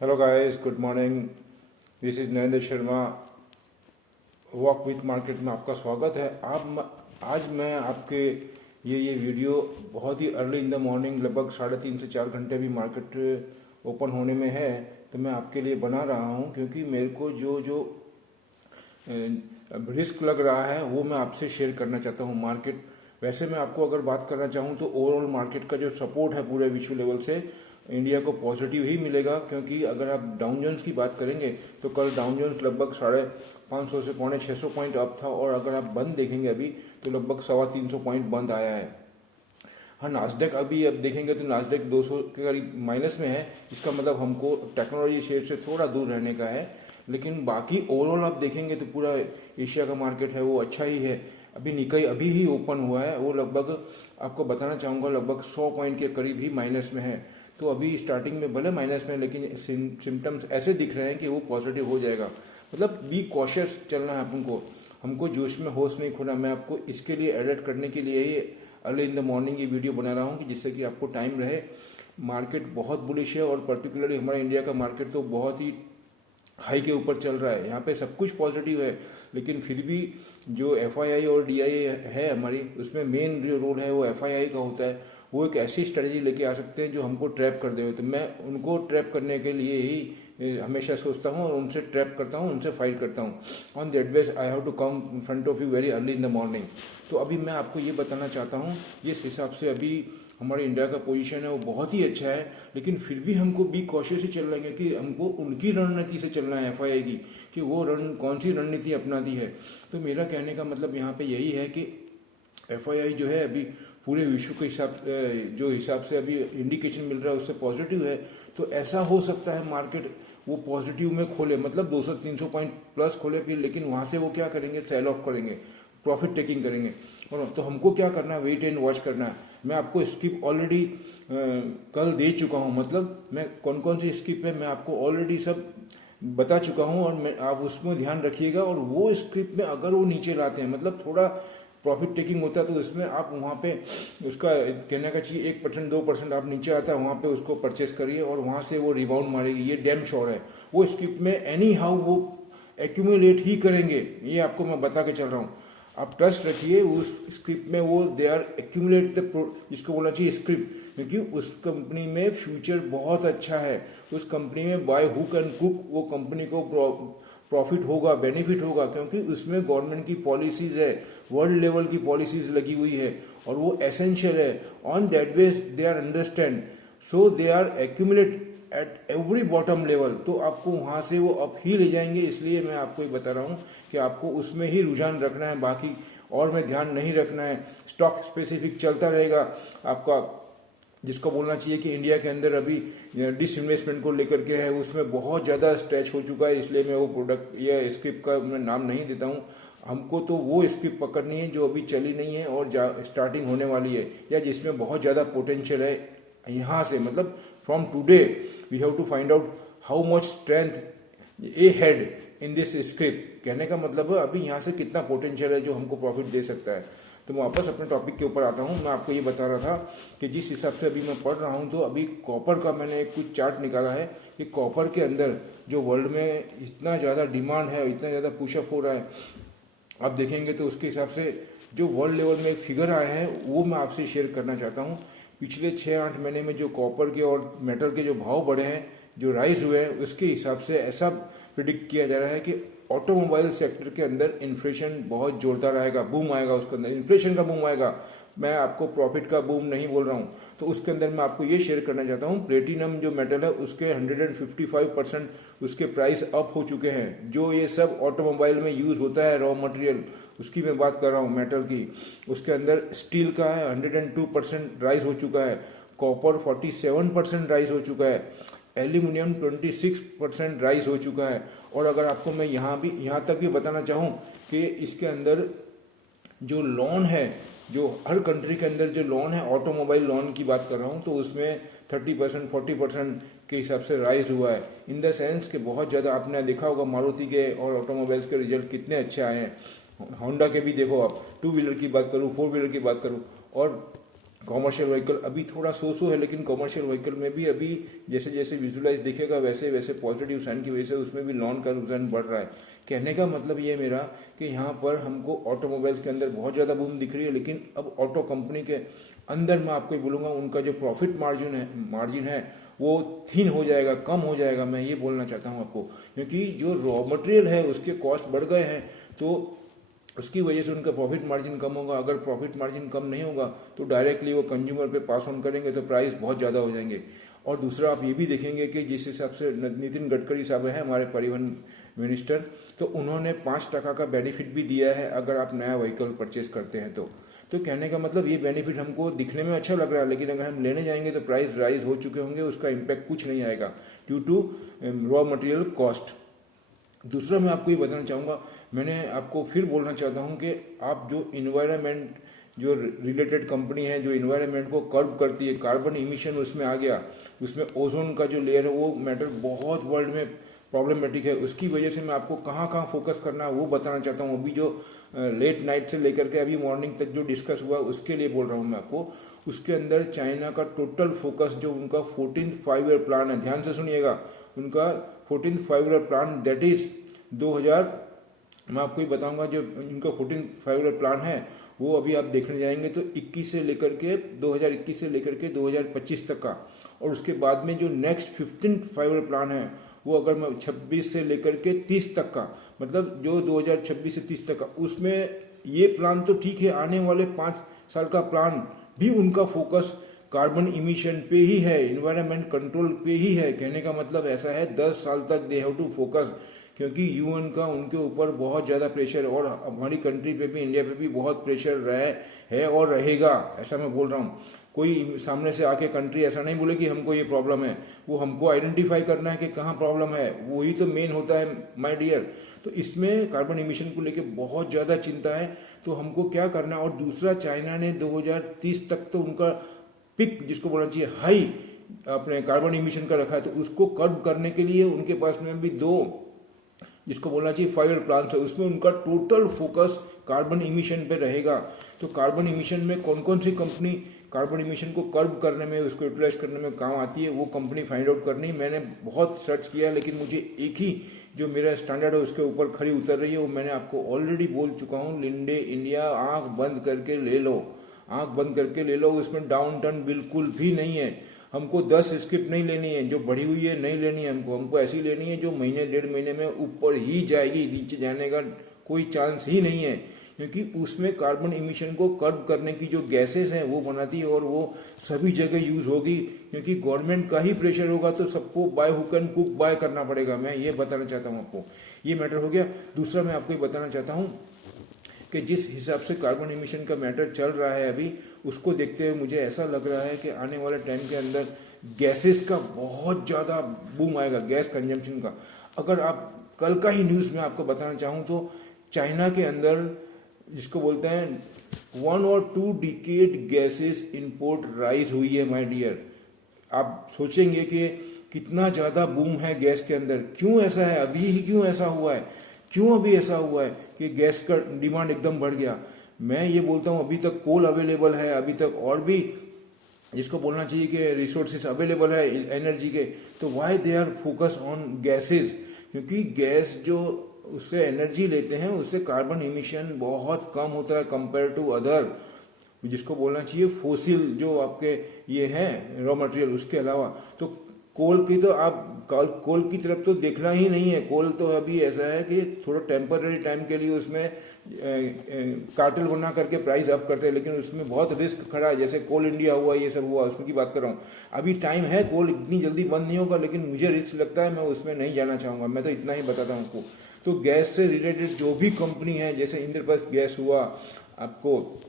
Hello guys, good morning. This is Narendra Sharma. Walk with market में आपका स्वागत है। आज मैं आपके ये वीडियो बहुत ही अर्ली इन द मॉर्निंग, लगभग 3.5 से 4 घंटे भी मार्केट ओपन होने में है, तो मैं आपके लिए बना रहा हूँ, क्योंकि मेरे को जो रिस्क लग रहा है वो मैं आपसे शेयर करना चाहता हूँ। मार्केट वैसे मैं आपको अगर बात करना चाहूँ तो ओवरऑल मार्केट का जो सपोर्ट है पूरे विश्व लेवल से इंडिया को पॉजिटिव ही मिलेगा, क्योंकि अगर आप डाउन जोन्स की बात करेंगे तो कल डाउन जोन्स लगभग 550 से 650 पॉइंट अप था, और अगर आप बंद देखेंगे अभी तो लगभग 325 पॉइंट बंद आया है। हाँ, नास्डेक अभी अब देखेंगे तो नास्डेक 200 के करीब माइनस में है। इसका मतलब हमको टेक्नोलॉजी शेयर से थोड़ा दूर रहने का है, लेकिन बाकी ओवरऑल आप देखेंगे तो पूरा एशिया का मार्केट है वो अच्छा ही है। अभी निकाई अभी ही ओपन हुआ है, वो लगभग आपको बताना चाहूँगा लगभग 100 पॉइंट के करीब ही माइनस में है। तो अभी स्टार्टिंग में भले माइनस में, लेकिन सिम्टम्स ऐसे दिख रहे हैं कि वो पॉजिटिव हो जाएगा। मतलब बी कॉशियस चलना है हमको जोश में होश नहीं खोना। मैं आपको इसके लिए अलर्ट करने के लिए ही अर्ली इन द मॉर्निंग ये वीडियो बना रहा हूँ, कि जिससे कि आपको टाइम रहे। मार्केट बहुत बुलिश है, और पर्टिकुलरली हमारा इंडिया का मार्केट तो बहुत ही हाई के ऊपर चल रहा है। यहाँ पे सब कुछ पॉजिटिव है, लेकिन फिर भी जो एफआईआई और डीआईए है हमारी, उसमें मेन जो रोल है वो एफआईआई का होता है। वो एक ऐसी स्ट्रेटजी लेके आ सकते हैं जो हमको ट्रैप कर दे। तो मैं उनको ट्रैप करने के लिए ही हमेशा सोचता हूँ और उनसे ट्रैप करता हूँ, उनसे फाइट करता हूँ। On that base I have to come in front of you very early in the morning. तो अभी मैं आपको ये बताना चाहता हूँ, जिस हिसाब से अभी हमारे इंडिया का पोजीशन है वो बहुत ही अच्छा है, लेकिन फिर भी हमको बी कॉशियस ही चल रहे हैं, कि हमको उनकी रणनीति से चलना है एफआईआई की, कि वो कौन सी रणनीति अपनाती है। तो मेरा कहने का मतलब यहाँ पे यही है कि एफआईआई जो है अभी पूरे विश्व के हिसाब से अभी इंडिकेशन मिल रहा है उससे पॉजिटिव है। तो ऐसा हो सकता है मार्केट वो पॉजिटिव में खोले, मतलब 200-300 पॉइंट प्लस खोले फिर, लेकिन वहाँ से वो क्या करेंगे, सेल ऑफ करेंगे, प्रॉफिट टेकिंग करेंगे। और तो हमको क्या करना है, वेट एंड वॉच करना है। मैं आपको स्किप ऑलरेडी कल दे चुका हूँ, मतलब मैं कौन कौन सी स्किप है मैं आपको ऑलरेडी सब बता चुका हूँ, और आप उसमें ध्यान रखिएगा। और वो स्क्रिप्ट में अगर वो नीचे लाते हैं, मतलब थोड़ा प्रॉफिट टेकिंग होता है, तो इसमें आप वहाँ पे उसका कहने का चाहिए 1% 2% आप नीचे आता है वहाँ पे उसको परचेस करिए, और वहाँ से वो रिबाउंड मारेगी, ये डैम श्योर है। वो स्क्रिप्ट में एनी हाउ वो एक्यूमुलेट ही करेंगे, ये आपको मैं बता के चल रहा हूँ। आप ट्रस्ट रखिए उस स्क्रिप्ट में, वो दे आर एक्यूमुलेट द, इसको बोलना चाहिए स्क्रिप्ट, क्योंकि उस कंपनी में फ्यूचर बहुत अच्छा है। उस कंपनी में बाय हुक एंड कुक वो कंपनी को प्रॉफिट होगा, बेनिफिट होगा, क्योंकि उसमें गवर्नमेंट की पॉलिसीज है, वर्ल्ड लेवल की पॉलिसीज लगी हुई है, और वो एसेंशियल है। On that base they are understand, so they are accumulate at every bottom level. तो आपको वहाँ से वो अप ही ले जाएंगे। इसलिए मैं आपको ये बता रहा हूँ कि आपको उसमें ही रुझान रखना है, बाकी और में ध्यान नहीं रखना है। स्टॉक स्पेसिफिक चलता रहेगा आपका, जिसको बोलना चाहिए कि इंडिया के अंदर अभी डिसइन्वेस्टमेंट को लेकर के है, उसमें बहुत ज़्यादा स्ट्रेच हो चुका है, इसलिए मैं वो प्रोडक्ट या स्क्रिप्ट का मैं नाम नहीं देता हूँ। हमको तो वो स्क्रिप्ट पकड़नी है जो अभी चली नहीं है और स्टार्टिंग होने वाली है, या जिसमें बहुत ज़्यादा पोटेंशियल है। यहाँ से मतलब from today we have to find out how much strength a head in this script. कहने का मतलब है अभी यहाँ से कितना पोटेंशियल है जो हमको प्रॉफिट दे सकता है। तो मैं वापस अपने टॉपिक के ऊपर आता हूँ। मैं आपको ये बता रहा था कि जिस हिसाब से अभी मैं पढ़ रहा हूँ, तो अभी कॉपर का मैंने एक कुछ चार्ट निकाला है कि कॉपर के अंदर जो वर्ल्ड में इतना ज़्यादा डिमांड है, इतना ज़्यादा पुशअप हो रहा है, आप देखेंगे तो उसके हिसाब से जो वर्ल्ड लेवल में एक फिगर आए हैं वो मैं आपसे शेयर करना चाहता हूँ। पिछले 6-8 महीने में जो कॉपर के और मेटल के जो भाव बढ़े हैं, जो राइज हुए हैं, उसके हिसाब से ऐसा प्रिडिक्ट किया जा रहा है कि ऑटोमोबाइल सेक्टर के अंदर इन्फ्लेशन बहुत जोरदार आएगा, बूम आएगा, उसके अंदर इन्फ्लेशन का बूम आएगा। मैं आपको प्रॉफिट का बूम नहीं बोल रहा हूँ। तो उसके अंदर मैं आपको ये शेयर करना चाहता हूँ, प्लेटिनम जो मेटल है उसके 155% उसके प्राइस अप हो चुके हैं। जो ये सब ऑटोमोबाइल में यूज़ होता है रॉ मटेरियल, उसकी मैं बात कर रहा हूँ मेटल की। उसके अंदर स्टील का है 102% राइज हो चुका है, कॉपर 47% राइज हो चुका है, एल्यूमिनियम 26% राइज हो चुका है। और अगर आपको मैं यहाँ तक भी बताना चाहूँ कि इसके अंदर जो लोन है, जो हर कंट्री के अंदर जो लोन है, ऑटोमोबाइल लोन की बात कर रहा हूँ, तो उसमें 30% 40% के हिसाब से राइज हुआ है। इन द सेंस कि बहुत ज़्यादा आपने देखा होगा मारुति के और ऑटोमोबाइल्स के रिजल्ट कितने अच्छे आए हैं। होंडा के भी देखो आप, 2 व्हीलर की बात करूँ, 4 व्हीलर की बात करूँ, और कॉमर्शियल व्हीकल अभी थोड़ा सो है, लेकिन कॉमर्शियल व्हीकल में भी अभी जैसे जैसे विजुलाइज दिखेगा वैसे वैसे पॉजिटिव साइन की वजह से उसमें भी लोन का रुझान बढ़ रहा है। कहने का मतलब ये मेरा कि यहाँ पर हमको ऑटोमोबाइल्स के अंदर बहुत ज़्यादा बूम दिख रही है, लेकिन अब ऑटो कंपनी के अंदर मैं आपको बोलूँगा उनका जो प्रॉफिट मार्जिन है वो थिन हो जाएगा, कम हो जाएगा। मैं ये बोलना चाहता हूँ आपको, क्योंकि जो रॉ मटेरियल है उसके कॉस्ट बढ़ गए हैं, तो उसकी वजह से उनका प्रॉफिट मार्जिन कम होगा। अगर प्रॉफिट मार्जिन कम नहीं होगा तो डायरेक्टली वो कंज्यूमर पे पास ऑन करेंगे तो प्राइस बहुत ज़्यादा हो जाएंगे। और दूसरा आप ये भी देखेंगे कि जिस हिसाब से नितिन गडकरी साहब हैं हमारे परिवहन मिनिस्टर, तो उन्होंने 5% का बेनिफिट भी दिया है अगर आप नया व्हीकल परचेज करते हैं तो कहने का मतलब ये बेनिफिट हमको दिखने में अच्छा लग रहा है, लेकिन अगर हम लेने जाएंगे तो प्राइस राइज हो चुके होंगे, उसका इम्पैक्ट कुछ नहीं आएगा due to raw material cost. दूसरा मैं आपको ये बताना चाहूँगा, मैंने आपको फिर बोलना चाहता हूँ कि आप जो इन्वायरमेंट जो रिलेटेड कंपनी है जो इन्वायरमेंट को कर्व करती है, कार्बन इमिशन उसमें आ गया, उसमें ओजोन का जो लेयर है वो मैटर बहुत वर्ल्ड में प्रॉब्लमेटिक है। उसकी वजह से मैं आपको कहाँ कहाँ फोकस करना है वो बताना चाहता हूँ। अभी जो लेट नाइट से लेकर के अभी मॉर्निंग तक जो डिस्कस हुआ उसके लिए बोल रहा हूँ मैं आपको। उसके अंदर चाइना का टोटल फोकस जो उनका 14th 5 ईयर प्लान है, ध्यान से सुनिएगा, उनका 14th 5 year plan that is 2000, मैं आपको ही बताऊंगा जो इनका 14th 5 ईयर प्लान है वो अभी आप देखने जाएंगे तो 21 से लेकर के 2021 से लेकर के 2025 तक का, और उसके बाद में जो नेक्स्ट 15th 5 ईयर प्लान है वो अगर मैं 26 से लेकर के 30 तक का, मतलब जो 2026 से 30 तक का, उसमें ये प्लान तो ठीक है, आने वाले 5 साल का प्लान भी उनका फोकस कार्बन इमिशन पे ही है, इन्वायरमेंट कंट्रोल पे ही है। कहने का मतलब ऐसा है 10 साल तक दे हैव टू फोकस, क्योंकि यूएन का उनके ऊपर बहुत ज़्यादा प्रेशर और हमारी कंट्री पे भी, इंडिया पे भी बहुत प्रेशर रहा है और रहेगा, ऐसा मैं बोल रहा हूँ। कोई सामने से आके कंट्री ऐसा नहीं बोले कि हमको ये प्रॉब्लम है, वो हमको आइडेंटिफाई करना है कि कहाँ प्रॉब्लम है, वही तो मेन होता है माय डियर। तो इसमें कार्बन इमिशन को लेके बहुत ज़्यादा चिंता है, तो हमको क्या करना है। और दूसरा, चाइना ने 2030 तक तो उनका पिक जिसको बोलना चाहिए हाई अपने कार्बन इमिशन का रखा है, तो उसको कर्व करने के लिए उनके पास में भी दो जिसको बोलना चाहिए 5 ईयर प्लान है, उसमें उनका टोटल फोकस कार्बन इमिशन पे रहेगा। तो कार्बन इमिशन में कौन कौन सी कंपनी कार्बन इमिशन को कर्व करने में, उसको यूटिलाइज करने में काम आती है, वो कंपनी फाइंड आउट करनी। मैंने बहुत सर्च किया, लेकिन मुझे एक ही जो मेरा स्टैंडर्ड है उसके ऊपर खरी उतर रही है, वो मैंने आपको ऑलरेडी बोल चुका हूँ, लिंडे इंडिया। आंख बंद करके ले लो, आंख बंद करके ले लो, उसमें डाउन टर्न बिल्कुल भी नहीं है। हमको 10 स्क्रिप्ट नहीं लेनी है जो बढ़ी हुई है, नहीं लेनी है हमको ऐसी लेनी है जो महीने 1.5 महीने में ऊपर ही जाएगी, नीचे जाने का कोई चांस ही नहीं है, क्योंकि उसमें कार्बन इमिशन को कर्व करने की जो गैसेस हैं वो बनाती है और वो सभी जगह यूज होगी, क्योंकि गवर्नमेंट का ही प्रेशर होगा तो सबको बाय हुक एंड कुक बाय करना पड़ेगा। मैं ये बताना चाहता हूँ आपको, ये मैटर हो गया। दूसरा मैं आपको ये बताना चाहता हूँ कि जिस हिसाब से कार्बन इमिशन का मैटर चल रहा है अभी, उसको देखते हुए मुझे ऐसा लग रहा है कि आने वाले टाइम के अंदर गैसेस का बहुत ज़्यादा बूम आएगा, गैस कंजम्पशन का। अगर आप कल का ही न्यूज़ में आपको बताना चाहूँ तो चाइना के अंदर जिसको बोलते हैं 1 और 2 डिकेड गैसेस इंपोर्ट राइज हुई है माय डियर। आप सोचेंगे कि कितना ज़्यादा बूम है गैस के अंदर। क्यों ऐसा है, अभी ही क्यों ऐसा हुआ है, क्यों अभी ऐसा हुआ है कि गैस का डिमांड एकदम बढ़ गया। मैं ये बोलता हूँ अभी तक कोल अवेलेबल है, अभी तक और भी जिसको बोलना चाहिए कि रिसोर्सेज अवेलेबल है एनर्जी के, तो why they are focus on gases, क्योंकि गैस जो उससे एनर्जी लेते हैं उससे कार्बन इमिशन बहुत कम होता है कंपेयर टू अदर जिसको बोलना चाहिए फोसिल जो आपके ये हैं रॉ मटेरियल। उसके अलावा तो कोल की तो आप कोल की तरफ तो देखना ही नहीं है। कोल तो अभी ऐसा है कि थोड़ा टेम्पररी टाइम के लिए उसमें कार्टेल बना करके प्राइस अप करते हैं, लेकिन उसमें बहुत रिस्क खड़ा है। जैसे कोल इंडिया हुआ, ये सब हुआ, उसकी बात कर रहा हूँ। अभी टाइम है, कोल इतनी जल्दी बंद नहीं होगा, लेकिन मुझे रिस्क लगता है, मैं उसमें नहीं जाना चाहूँगा। मैं तो इतना ही बताता हूँ आपको। तो गैस से रिलेटेड जो भी कंपनी है, जैसे इंद्रप्रस्थ गैस हुआ, आपको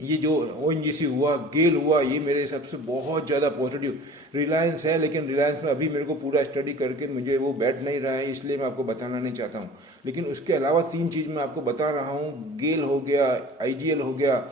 ये जो ओएनजीसी हुआ, गेल हुआ, ये मेरे हिसाब से बहुत ज़्यादा पॉजिटिव। रिलायंस है, लेकिन रिलायंस में अभी मेरे को पूरा स्टडी करके मुझे वो बैठ नहीं रहा है, इसलिए मैं आपको बताना नहीं चाहता हूँ। लेकिन उसके अलावा 3 चीज़ मैं आपको बता रहा हूँ, गेल हो गया, आईजीएल हो गया,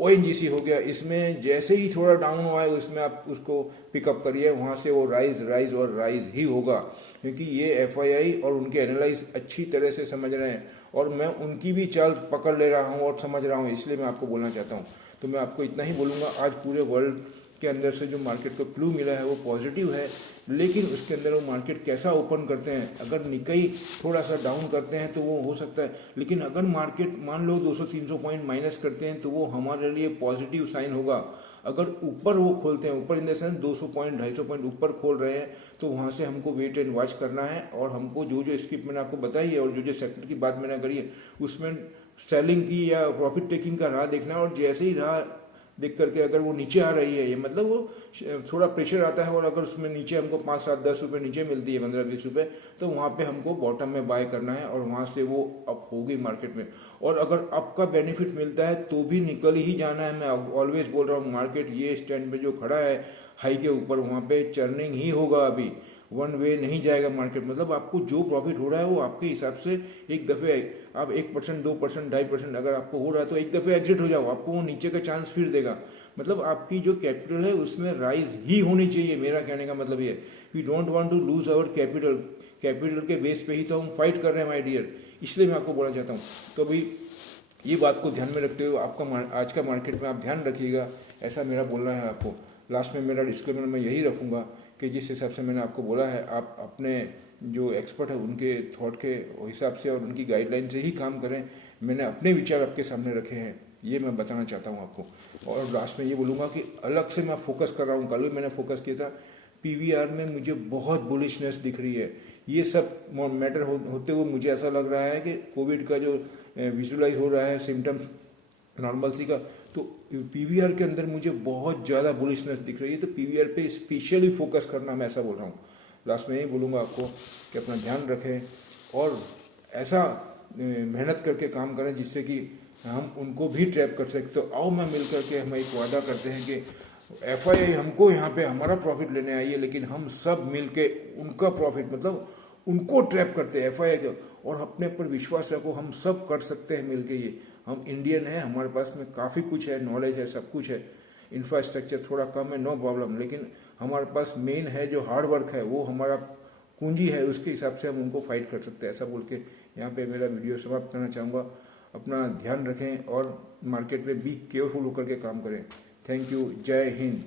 ओएनजीसी हो गया। इसमें जैसे ही थोड़ा डाउन हुआ है उसमें आप उसको पिकअप करिए, वहाँ से वो राइज और राइज ही होगा, क्योंकि ये एफआईआई और उनके एनालाइज अच्छी तरह से समझ रहे हैं और मैं उनकी भी चाल पकड़ ले रहा हूँ और समझ रहा हूँ, इसलिए मैं आपको बोलना चाहता हूँ। तो मैं आपको इतना ही बोलूँगा, आज पूरे वर्ल्ड के अंदर से जो मार्केट को क्लू मिला है वो पॉजिटिव है, लेकिन उसके अंदर वो मार्केट कैसा ओपन करते हैं, अगर निकई थोड़ा सा डाउन करते हैं तो वो हो सकता है, लेकिन अगर मार्केट मान लो 200-300 पॉइंट माइनस करते हैं तो वो हमारे लिए पॉजिटिव साइन होगा। अगर ऊपर वो खोलते हैं, ऊपर in the sense 200 point 250 point ऊपर खोल रहे हैं, तो वहाँ से हमको वेट एंड वॉच करना है, और हमको जो जो स्क्रिप्ट मैंने आपको बताई है और जो जो सेक्टर की बात मैंने करी है उसमें सेलिंग की या प्रॉफिट टेकिंग का राह देखना है। और जैसे ही राह देख करके अगर वो नीचे आ रही है, ये मतलब वो थोड़ा प्रेशर आता है, और अगर उसमें नीचे हमको 5-7-10 रुपये नीचे मिलती है, 15-20 रुपये, तो वहाँ पे हमको बॉटम में बाय करना है, और वहाँ से वो अप होगी मार्केट में। और अगर अप का बेनिफिट मिलता है तो भी निकल ही जाना है। मैं ऑलवेज बोल रहा हूँ, मार्केट ये स्टैंड पे जो खड़ा है हाई के ऊपर, वहाँ पे चर्निंग ही होगा, अभी वन वे नहीं जाएगा मार्केट। मतलब आपको जो प्रॉफिट हो रहा है वो आपके हिसाब से एक दफ़े आप 1%, 2%, 2.5% अगर आपको हो रहा है तो एक दफ़े एग्जिट हो जाओ, आपको वो नीचे का चांस फिर देगा। मतलब आपकी जो कैपिटल है उसमें राइज ही होनी चाहिए, मेरा कहने का मतलब ये। We don't want to lose our capital, capital के बेस पे ही तो हम फाइट कर रहे हैं माय डियर, इसलिए मैं आपको बोलना चाहता हूँ। तो अभी ये बात को ध्यान में रखते हुए आपका आज का मार्केट में आप ध्यान रखिएगा, ऐसा मेरा बोलना है आपको। लास्ट में मेरा डिस्क्लेमर मैं यही रखूँगा कि जिस हिसाब से मैंने आपको बोला है, आप अपने जो एक्सपर्ट है उनके थॉट के हिसाब से और उनकी गाइडलाइन से ही काम करें। मैंने अपने विचार आपके सामने रखे हैं, ये मैं बताना चाहता हूँ आपको। और लास्ट में ये बोलूँगा कि अलग से मैं फोकस कर रहा हूँ, कल भी मैंने फोकस किया था, पीवीआर में मुझे बहुत बुलिशनेस दिख रही है। ये सब मैटर होते हुए मुझे ऐसा लग रहा है कि कोविड का जो विजुलाइज हो रहा है सिम्टम्स नॉर्मलसी का, तो पीवीआर के अंदर मुझे बहुत ज़्यादा बुलिशनेस दिख रही है। तो पीवीआर पे स्पेशली फोकस करना, मैं ऐसा बोल रहा हूँ। लास्ट में यही बोलूँगा आपको कि अपना ध्यान रखें और ऐसा मेहनत करके काम करें जिससे कि हम उनको भी ट्रैप कर सकें। तो आओ मैं मिल करके हम एक वादा करते हैं कि एफआईआई हमको यहाँ पे हमारा प्रॉफिट लेने आई है, लेकिन हम सब मिल के उनका प्रॉफिट, मतलब उनको ट्रैप करते हैं एफआईआई को। और अपने पर विश्वास रखो, हम सब कर सकते हैं मिल के। ये हम इंडियन हैं, हमारे पास में काफ़ी कुछ है, नॉलेज है, सब कुछ है, इंफ्रास्ट्रक्चर थोड़ा कम है, नो प्रॉब्लम, लेकिन हमारे पास मेन है जो हार्ड वर्क है, वो हमारा पूंजी है, उसके हिसाब से हम उनको फाइट कर सकते हैं। ऐसा बोल के यहाँ पे मेरा वीडियो समाप्त करना चाहूँगा। अपना ध्यान रखें और मार्केट में बी केयरफुल होकर के काम करें। थैंक यू, जय हिंद।